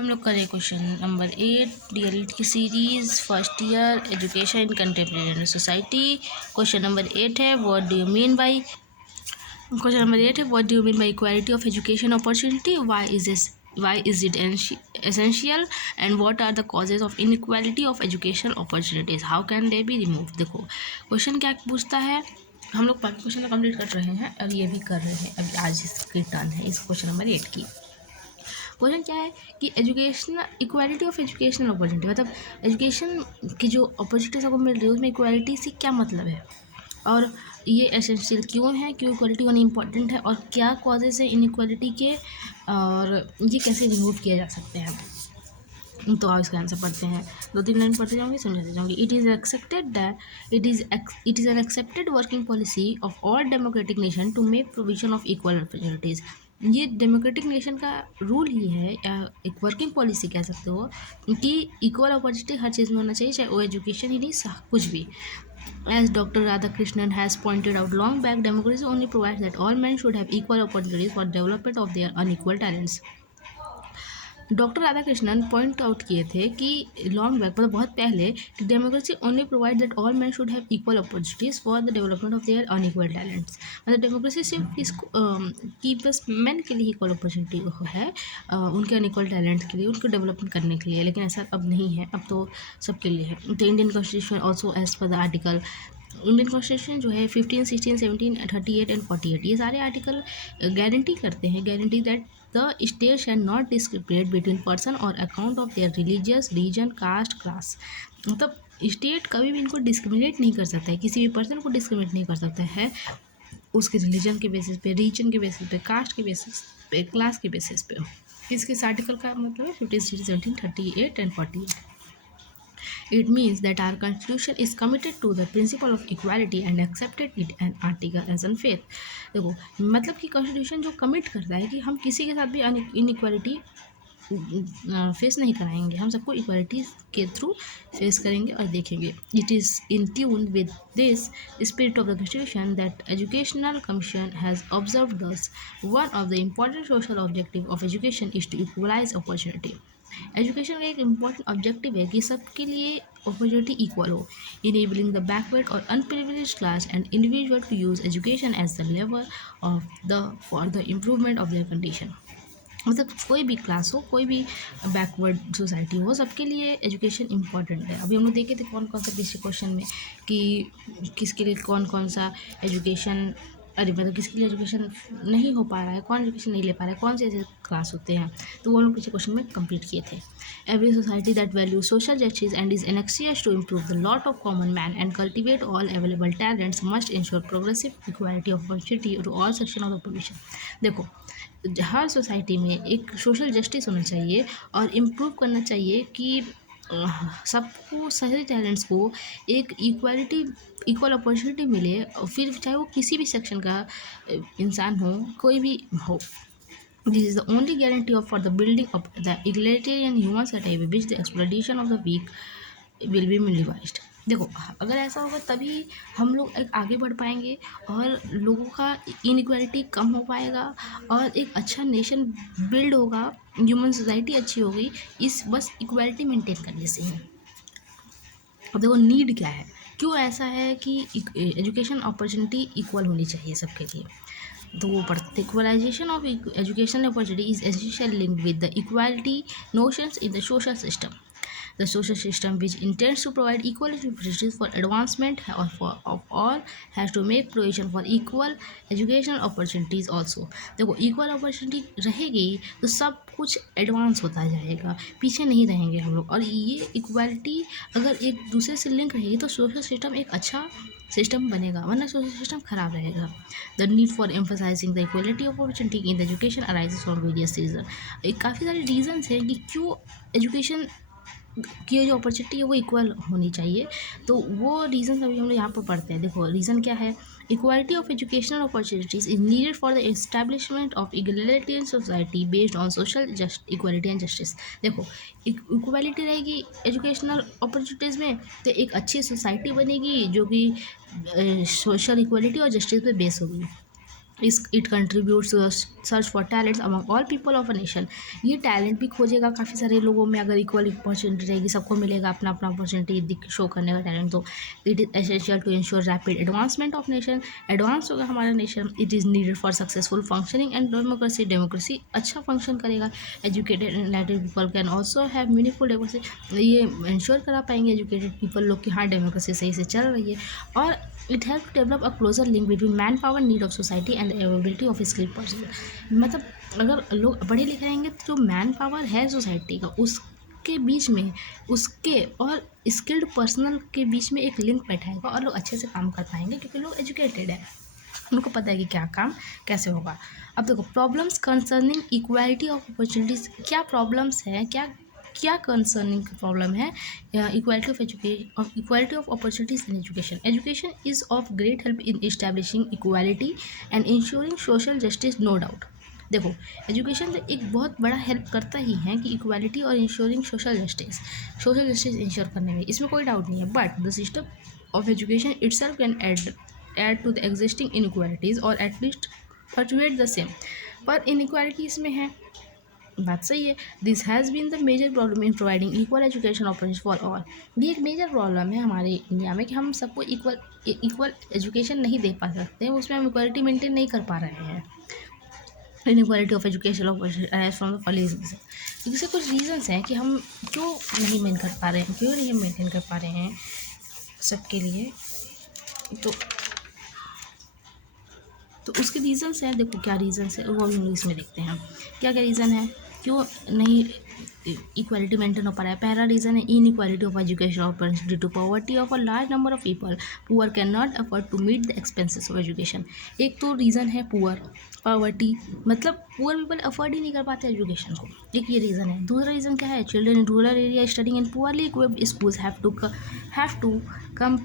हम लोग करें क्वेश्चन नंबर 8 डीएलएड की series first year education in contemporary society. Question number 8 है what do you mean by equality of education opportunity, why is it essential and what are the causes of inequality of educational opportunities, how can they be removed। देखो question क्या पूछता है, हम लोग बाकी question complete कर रहे हैं और ये भी कर रहे हैं, अभी आज इसकी टर्न है इस क्वेश्चन नंबर 8 की। क्वेश्चन क्या है कि education equality of educational opportunity, मतलब एजुकेशन की जो अपॉर्चुनिटीज आपको मिल रही है उसमें इक्वालिटी से क्या मतलब है और ये एसेंशियल क्यों है, क्यों इक्वालिटी होना इंपॉर्टेंट है और क्या कॉजेज है इनइक्वालिटी के और ये कैसे रिमूव किए जा सकते हैं। तो आप इसका आंसर पढ़ते हैं, 2-3 लाइन पढ़ते जाऊँगी, समझाते जाऊँगी। It is an accepted working policy of all democratic nation to make provision of equal opportunities. ये डेमोक्रेटिक नेशन का रूल ही है या एक वर्किंग पॉलिसी कह सकते हो कि इक्वल अपॉर्चुनिटी हर चीज़ में होना चाहिए, चाहे वो एजुकेशन ही नहीं कुछ भी। As Dr. Radhakrishnan has pointed out long back, democracy only provides that all men should have equal opportunities for development of their unequal talents. Doctor Radha Krishnan point out किए थे कि लॉन्ग बैक मतलब बहुत पहले कि democracy only provide that all man should have equal opportunities for the development of their unequal talents. मतलब democracy सिर्फ कि बस मैन के लिए इक्वल अपॉर्चुनिटी है उनके अनइक्वल टैलेंट्स के लिए, उनको डेवलपमेंट करने के लिए, लेकिन ऐसा अब नहीं है, अब तो सबके लिए है। तो Indian constitution also as per the article, Indian constitution जो है 15, 16, 17, 38 एंड 48 ये सारे आर्टिकल गारंटी करते हैं, guarantee that the state shall not discriminate between person और account of their religious reason caste class. मतलब स्टेट कभी भी इनको डिस्क्रिमिनेट नहीं कर सकता है, किसी भी पर्सन को डिस्क्रिमिनेट नहीं कर सकता है उसके रिलीजन के बेसिस पे, रीजन के बेसिस पे, कास्ट के बेसिस पे, क्लास के बेसिस पे। किस आर्टिकल का मतलब है 15, 16, 17, 38 and 48। It means that our constitution is committed to the principle of equality and accepted it an article as unfair। देखो मतलब कि कॉन्स्टिट्यूशन जो कमिट करता है कि हम किसी के साथ भी इनइक्वालिटी फेस नहीं कराएंगे, हम सबको इक्वालिटी के थ्रू फेस करेंगे और देखेंगे। It is in tune with this spirit of the constitution that educational commission has observe thus one of the important social objective of education is to equalise opportunity. Education का एक important objective है कि सबके लिए opportunity equal हो, enabling the backward और unprivileged class and individual to use education as the lever of the for the improvement of their condition. मतलब कोई भी क्लास हो, कोई भी बैकवर्ड सोसाइटी हो, सबके लिए एजुकेशन इंपॉर्टेंट है। अभी हम लोग देखे थे कौन कौन सा पिछले क्वेश्चन में कि किसके लिए कौन कौन सा एजुकेशन, अरे मतलब किसके लिए एजुकेशन नहीं हो पा रहा है, कौन एजुकेशन नहीं ले पा रहा है, कौन से ऐसे क्लास होते हैं, तो वो हम लोग पिछले क्वेश्चन में कंप्लीट किए थे। Every society that value social justice and is anxious to improve the lot of common man and cultivate all available talents must ensure progressive equality of opportunity to all section of the population. देखो हर society में एक social justice होना चाहिए और improve करना चाहिए कि सबको सही टैलेंट्स को एक इक्वल अपॉर्चुनिटी मिले, फिर चाहे वो किसी भी सेक्शन का इंसान हो, कोई भी हो। This is the only guarantee of for the building of the egalitarian human society which the exploitation of the weak will be minimised. देखो अगर ऐसा होगा तभी हम लोग एक आगे बढ़ पाएंगे और लोगों का इनइक्वालिटी कम हो पाएगा और एक अच्छा नेशन बिल्ड होगा, ह्यूमन सोसाइटी अच्छी होगी इस बस इक्वालिटी मेंटेन करने से ही। अब देखो नीड क्या है, क्यों ऐसा है कि एजुकेशन अपॉर्चुनिटी इक्वल होनी चाहिए सबके लिए, तो वो पढ़ते equalisation of education opportunity is essential linked with the equality notions in the social system. The social system, which intends to provide equal opportunities for advancement of all, has to make provision for equal educational opportunities also। देखो equal opportunity रहेगी तो सब कुछ advance होता जाएगा, पीछे नहीं रहेंगे हम लोग। और ये इक्वालिटी अगर एक दूसरे से लिंक रहेगी तो सोशल सिस्टम एक अच्छा सिस्टम बनेगा, वरना सोशल सिस्टम खराब रहेगा। The need for emphasising the equality of opportunity in the education arises from various reason. काफ़ी सारे रीजन्स हैं कि क्यों एजुकेशन की जो अपॉर्चुनिटी है वो इक्वल होनी चाहिए, तो वो रीज़न अभी हम लोग यहाँ पर पढ़ते हैं। देखो रीज़न क्या है, equality of educational opportunities is needed for the establishment of egalitarian society based on social equality and justice. देखो इक्वालिटी रहेगी एजुकेशनल अपॉर्चुनिटीज़ में तो एक अच्छी सोसाइटी बनेगी जो कि सोशल इक्वालिटी और जस्टिस पे बेस होगी। इस it contributes to search for talents among all people of a nation. ये टैलेंट भी खोजेगा काफ़ी सारे लोगों में, अगर इक्वल अपॉर्चुनिटी रहेगी, सबको मिलेगा अपना अपना अपॉर्चुनिटी शो करने का टैलेंट, तो it is essential to ensure rapid advancement of nation. Advance होगा हमारा nation, it is needed for successful functioning and democracy. Democracy अच्छा फंक्शन करेगा। Educated and enlightened people can also have meaningful democracy. ये ensure करा पाएंगे educated people लोग कि हाँ डेमोक्रेसी सही से चल रही है। और it help to develop a closer link between man power need of society and the availability of skill person. मतलब अगर लोग पढ़े लिखे रहेंगे तो जो मैन पावर है सोसाइटी का, उसके बीच में उसके और स्किल्ड पर्सनल के बीच में एक लिंक बैठाएगा और लोग अच्छे से काम कर पाएंगे, क्योंकि लोग एजुकेटेड है, उनको पता है कि क्या काम कैसे होगा। अब देखो problems concerning equality of opportunities, क्या प्रॉब्लम्स हैं, क्या क्या कंसर्निंग प्रॉब्लम है equality of education, equality of opportunities in education. Education is of great help in establishing equality and ensuring social justice, no doubt. देखो एजुकेशन तो एक बहुत बड़ा हेल्प करता ही है कि इक्वालिटी और इंश्योरिंग सोशल जस्टिस इंश्योर करने में, इसमें कोई डाउट नहीं है। But the system of education itself can add to the existing inequalities और एटलीस्ट perpetuate द सेम। पर इनइक्वालिटी इसमें है, बात सही है। This has been the major problem in providing equal education opportunity for all. ये एक मेजर प्रॉब्लम है हमारे इंडिया में कि हम सबको इक्वल एजुकेशन नहीं दे पा सकते, उसमें हम इक्वालिटी मेंटेन नहीं कर पा रहे हैं। Inequality of education opportunity from the following reason, इसके कुछ रीजन्स हैं कि हम क्यों नहीं मेंटेन कर पा रहे हैं, क्यों नहीं हम मेंटेन कर पा रहे हैं सबके लिए। तो उसके रीज़न्स हैं, देखो क्या रीज़न्स है वो इंग्लिश में देखते हैं हम, क्या क्या रीज़न है क्यों नहीं इक्वालिटी मेंटेन हो पा रहा है। पहला रीज़न है inequality of education opportunity due to poverty of a large number of people, poor can not afford to meet the expenses of education. एक तो रीज़न है पुअर, पॉवर्टी, मतलब पुअर पीपल अफोर्ड ही नहीं कर पाते education को, एक ये रीज़न है। दूसरा रीज़न क्या है, children in rural area studying in poorly equipped schools have to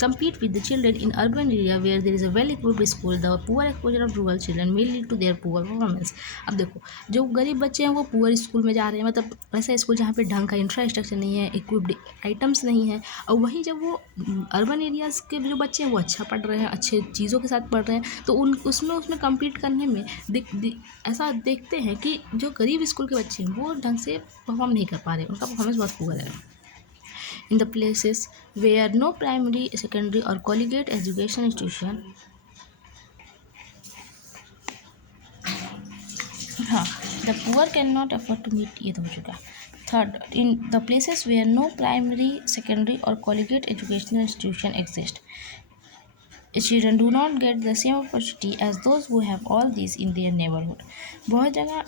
compete with the children in urban area where there is a well equipped school. The poor exposure of rural children may lead to their poor performance। अब देखो जो गरीब बच्चे हैं वो poor school में जा रहे हैं, मतलब ऐसा स्कूल जहाँ पे ढंग का इंफ्रास्ट्रक्चर नहीं है, इक्विप्ड आइटम्स नहीं है, और वहीं जब वो अर्बन एरियाज़ के जो बच्चे हैं वो अच्छा पढ़ रहे हैं, अच्छे चीज़ों के साथ पढ़ रहे हैं, तो उसमें कम्पीट करने में ऐसा देखते हैं कि जो गरीब स्कूल के बच्चे हैं वो ढंग से परफॉर्म नहीं कर पा रहे, उनका परफॉर्मेंस बहुत पुअर है। In the places where no primary, secondary or collegiate education institution, हाँ, the poor cannot afford to meet, ये तो हो चुका। Third, in the places where no primary, secondary or collegiate educational institution exist, children do not get the same opportunity as those who have all these in their neighborhood। बहुत जगह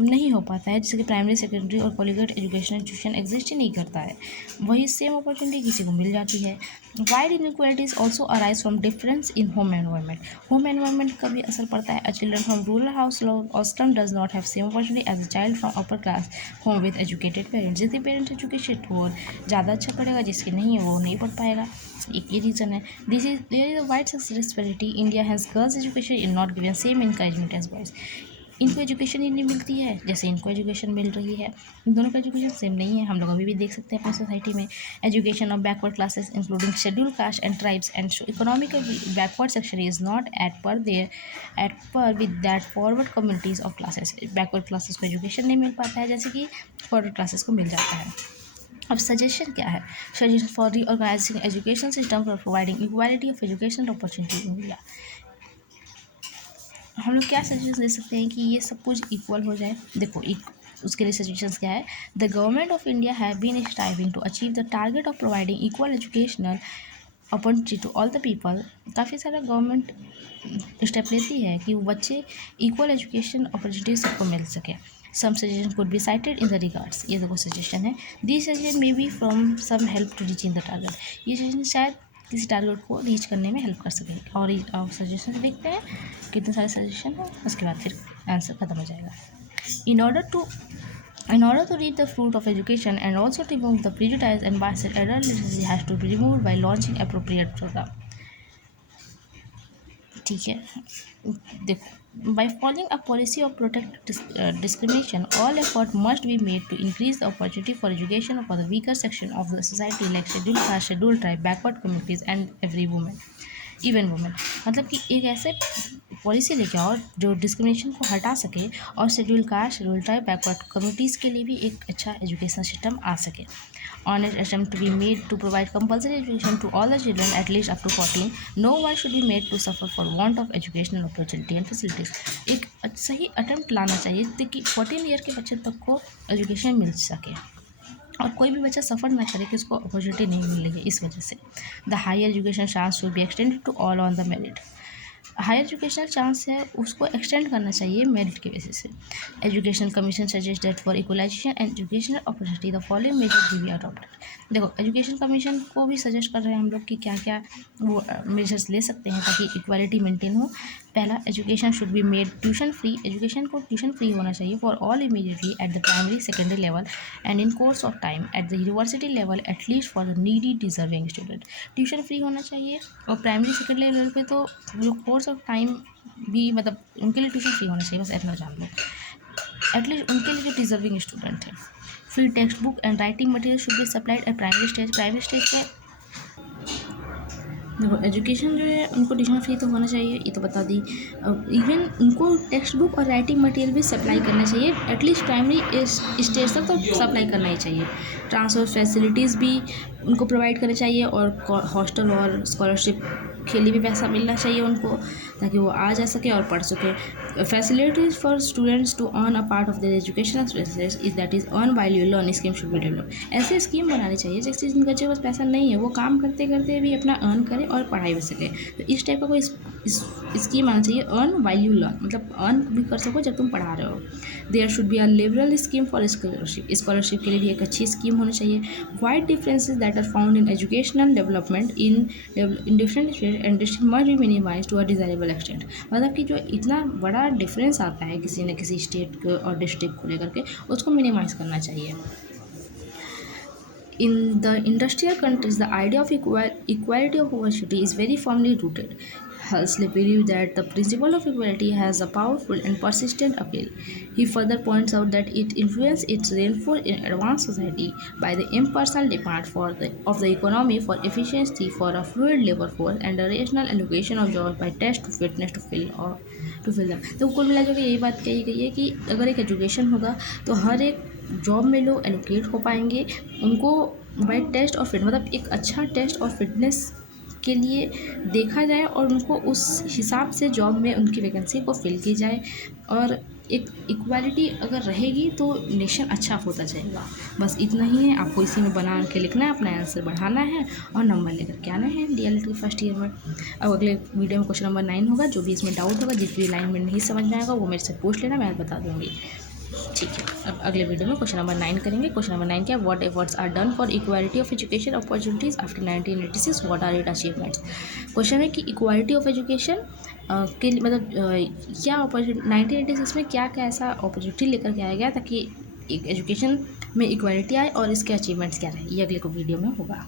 नहीं हो पाता है, जैसे कि प्राइमरी, सेकेंडरी और collegiate education institution exist ही नहीं करता है, वही सेम अपॉर्चुनिटी किसी को मिल जाती है। Wide inequalities also arise from difference in home environment. Home environment का भी असर पड़ता है। A children from rural house और slum does not have same opportunity as a child from upper class home with educated parents. जिसके parents educated हो ज़्यादा अच्छा पढ़ेगा, जिसके नहीं है वो नहीं पढ़ पाएगा, एक ये रीज़न है। This is there is a wide success disparity. India has girls education is not given same encouragement as boys. इनको एजुकेशन ही नहीं मिलती है जैसे इनको एजुकेशन मिल रही है, इन दोनों का एजुकेशन सेम नहीं है। हम लोग अभी भी देख सकते हैं अपनी सोसाइटी में education of backward classes including schedule caste and tribes and economical backward section is not at par with that forward communities of classes. Backward classes को एजुकेशन नहीं मिल पाता है जैसे कि फॉरवर्ड क्लासेस को मिल जाता है। अब सजेशन क्या है, suggestion for reorganising education system for providing equality of education opportunity in India. हम लोग क्या सजेशन दे सकते हैं कि ये सब कुछ इक्वल हो जाए। देखो उसके लिए सजेशंस क्या है, the government of India have been striving to achieve the target of providing equal educational opportunity to all the people. काफ़ी सारा गवर्नमेंट स्टेप लेती है कि वो बच्चे इक्वल एजुकेशन अपॉर्चुनिटी सबको मिल सके। Some suggestion could be cited in the regards, ये देखो सजेशन है। This suggestion may be from some help to reaching the target. ये सजेशन शायद किसी टारगेट को रीच करने में हेल्प कर सके। और सजेशन देखते हैं कितने सारे सजेशन हैं, उसके बाद फिर आंसर खत्म हो जाएगा। In order to reap the fruit of education and also to remove the prejudice and bias, adult literacy has to be removed by launching appropriate program। ठीक है, देखो by following a policy of protect discrimination, all effort must be made to increase the opportunity for education for the weaker section of the society like scheduled caste, scheduled tribe, backward communities and every woman। Even women, मतलब कि एक ऐसे policy लेके आओ जो discrimination को हटा सके और schedule caste, schedule tribe, backward communities के लिए भी एक अच्छा एजुकेशन सिस्टम आ सके। Honest attempt to be made to provide compulsory education to all the children at least up to 14. No one should be made to suffer for want of educational opportunity and facilities. एक सही attempt लाना चाहिए ताकि 14 year के बच्चे तक को education मिल सके और कोई भी बच्चा सफ़र ना करे कि उसको अपॉर्चुनिटी नहीं मिलेगी इस वजह से। The higher education chance should be extended to all on the merit. Higher educational chance है उसको एक्सटेंड करना चाहिए मेरिट के बेसिस से। Education commission suggest that for equalisation and educational opportunity the following measure be adopted. देखो education commission को भी suggest कर रहे हैं हम लोग कि क्या क्या वो मेजर्स ले सकते हैं ताकि इक्वालिटी मेंटेन हो। पहला, education should be made tuition free. Education को ट्यूशन फ्री होना चाहिए for all immediately at the primary secondary level and in course of time at the university level at least for the needy deserving student. Tuition free होना चाहिए और primary secondary level पे तो जो course of time भी मतलब उनके लिए ट्यूशन फ्री होना चाहिए, बस इतना जान लो, एटलीस्ट उनके लिए जो डिजर्विंग स्टूडेंट है। Free text book and writing material should be supplied eight primary stage पे। देखो एजुकेशन जो है उनको ट्यूशन फ्री तो होना चाहिए, ये तो बता दी। इवन उनको टेक्स्ट बुक और राइटिंग मटेरियल भी सप्लाई करना चाहिए, एटलीस्ट प्राइमरी स्टेज तक तो सप्लाई करना ही चाहिए। ट्रांसपोर्ट फैसिलिटीज़ भी उनको प्रोवाइड करनी चाहिए और हॉस्टल और स्कॉलरशिप के लिए भी पैसा मिलना चाहिए उनको ताकि वो आ जा सके और पढ़ सके। Facilities for students to earn a part of their educational expenses is that is earn while you learn scheme should be develop. ऐसे स्कीम बनानी चाहिए जिससे जिन बच्चे के पास पैसा नहीं है वो काम करते करते भी अपना अर्न करे और पढ़ाई भी सके। तो इस टाइप का कोई स्कीम आना चाहिए, अर्न व्हाइल यू लर्न, मतलब अर्न भी कर सको जब तुम पढ़ा रहे हो। There should be a liberal scheme for scholarship. Scholarship के लिए भी एक अच्छी स्कीम होनी चाहिए। Wide differences that are found in educational development in different state and district must be minimise to a desirable extent. मतलब कि जो इतना बड़ा डिफरेंस आता है किसी न किसी स्टेट और डिस्ट्रिक्ट को लेकर के उसको मिनिमाइज करना चाहिए। In the industrial countries, the idea of equality of opportunity is very firmly rooted. Huxley believed that the principle of equality has a powerful and persistent appeal. He further points out that it influences its reinforced in advanced society by the impersonal demand of the economy for efficiency, for a fluid labor force, and a rational allocation of jobs by test to fitness to fill them. तो कुल मिला के यही बात कही गई है कि अगर एक एजुकेशन होगा तो हर एक जॉब में लोग एलोकेट हो पाएंगे, उनको बाय टेस्ट और फिट मतलब एक अच्छा टेस्ट और फिटनेस के लिए देखा जाए और उनको उस हिसाब से जॉब में उनकी वैकेंसी को फिल की जाए। और एक इक्वालिटी अगर रहेगी तो नेशन अच्छा होता जाएगा। बस इतना ही है, आपको इसी में बना के लिखना है, अपना आंसर बढ़ाना है और नंबर लेकर के आना है डीएलएड के फर्स्ट ईयर में। अब अगले वीडियो में क्वेश्चन नंबर 9 होगा। जो भी इसमें डाउट होगा, जिस भी लाइन में नहीं समझ में आएगा वो मेरे से पूछ लेना, मैं बता दूँगी। ठीक है, अब अगले वीडियो में क्वेश्चन नंबर 9 करेंगे। क्वेश्चन नंबर 9 क्या, what efforts are done for equality of education opportunities after 1986, what are it achievements. Question है कि इक्वालिटी ऑफ एजुकेशन के लिए मतलब क्या अपॉर्चुनिटी 1986 में क्या क्या ऐसा अपॉर्चुनिटी लेकर के आया गया ताकि एजुकेशन में इक्वालिटी आए और इसके अचीवमेंट्स क्या रहे, ये अगले को वीडियो में होगा।